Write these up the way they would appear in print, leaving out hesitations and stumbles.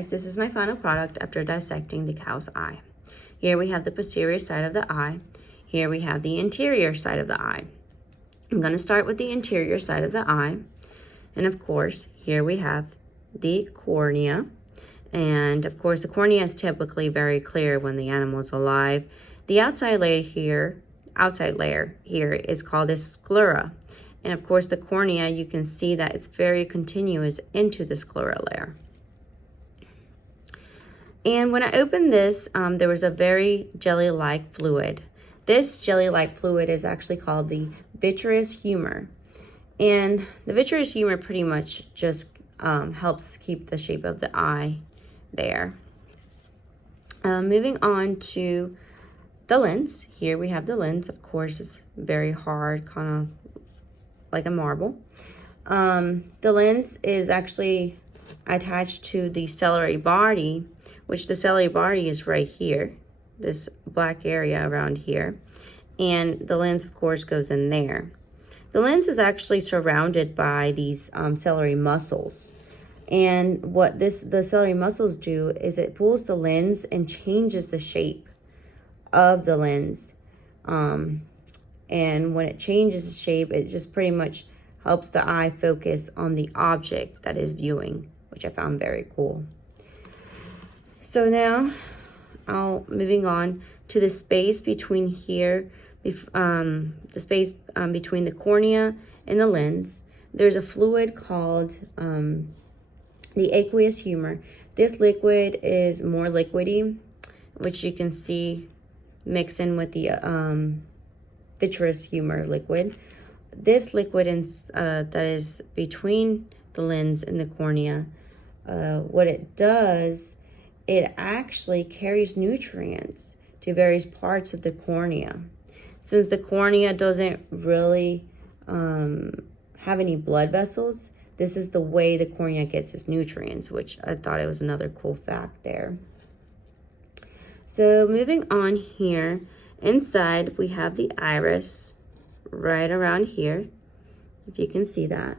guys, this is my final product after dissecting the cow's eye. Here we have the posterior side of the eye. Here we have the interior side of the eye. I'm going to start with the interior side of the eye. And of course, here we have the cornea. And of course, the cornea is typically very clear when the animal is alive. The outside layer here is called the sclera. And of course, the cornea, you can see that it's very continuous into the sclera layer. And when I opened this, there was a very jelly-like fluid. This jelly-like fluid is actually called the vitreous humor. And the vitreous humor pretty much just helps keep the shape of the eye there. Moving on to the lens. Here we have the lens. Of course, it's very hard, kind of like a marble. The lens is actually attached to the ciliary body, which the ciliary body is right here, this black area around here. And the lens, of course, goes in there. The lens is actually surrounded by these ciliary muscles. And what the ciliary muscles do is it pulls the lens and changes the shape of the lens. And when it changes the shape, it just pretty much helps the eye focus on the object that is viewing, which I found very cool. So now, moving on to the space between here, the space between the cornea and the lens. There's a fluid called the aqueous humor. This liquid is more liquidy, which you can see mix in with the vitreous humor liquid. This liquid that is between the lens and the cornea, what it does, it actually carries nutrients to various parts of the cornea. Since the cornea doesn't really have any blood vessels, this is the way the cornea gets its nutrients, which I thought it was another cool fact there. So moving on here, inside we have the iris right around here, if you can see that.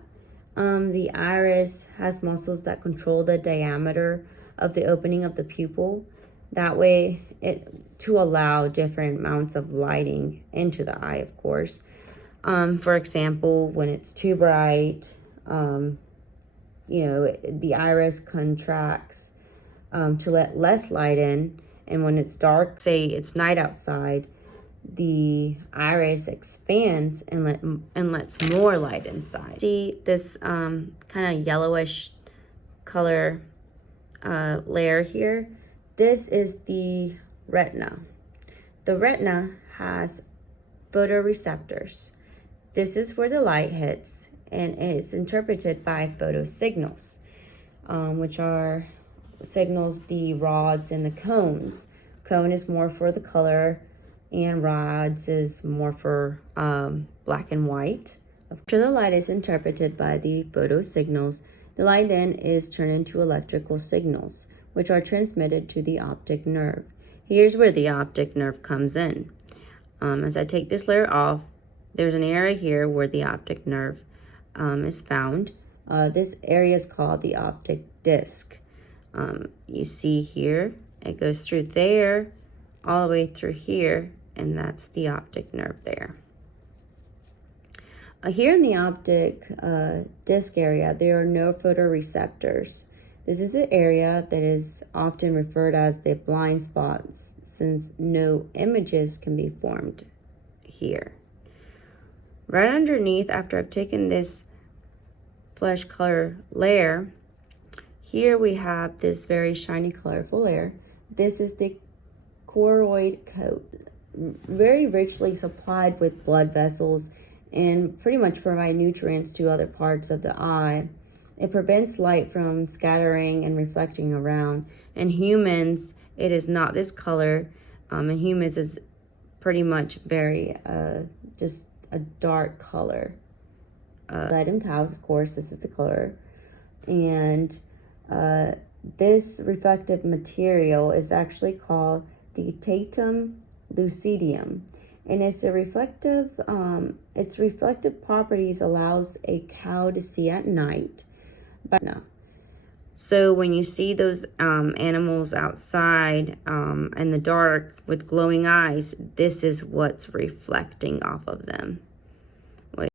The iris has muscles that control the diameter of the opening of the pupil. That way, to allow different amounts of lighting into the eye, of course. For example, when it's too bright, the iris contracts to let less light in. And when it's dark, say it's night outside, the iris expands and lets more light inside. See this kind of yellowish color layer here? This is the retina. The retina has photoreceptors. This is where the light hits, and it's interpreted by photosignals, which are signals the rods and the cones. Cone is more for the color, and rods is more for black and white. After the light is interpreted by the photosignals, the light then is turned into electrical signals, which are transmitted to the optic nerve. Here's where the optic nerve comes in. As I take this layer off, there's an area here where the optic nerve is found. This area is called the optic disc. You see here, it goes through there, all the way through here, and that's the optic nerve there. Here in the optic disc area, there are no photoreceptors. This is an area that is often referred as the blind spots, since no images can be formed here. Right underneath, after I've taken this flesh color layer, here we have this very shiny, colorful layer. This is the choroid coat, very richly supplied with blood vessels and pretty much provide nutrients to other parts of the eye. It prevents light from scattering and reflecting around. In humans, it is not this color. In humans, it's pretty much very just a dark color. But in cows, of course, this is the color. And this reflective material is actually called the tatum lucidium. And it's a reflective, its reflective properties allows a cow to see at night. But no. So when you see those animals outside in the dark with glowing eyes, this is what's reflecting off of them.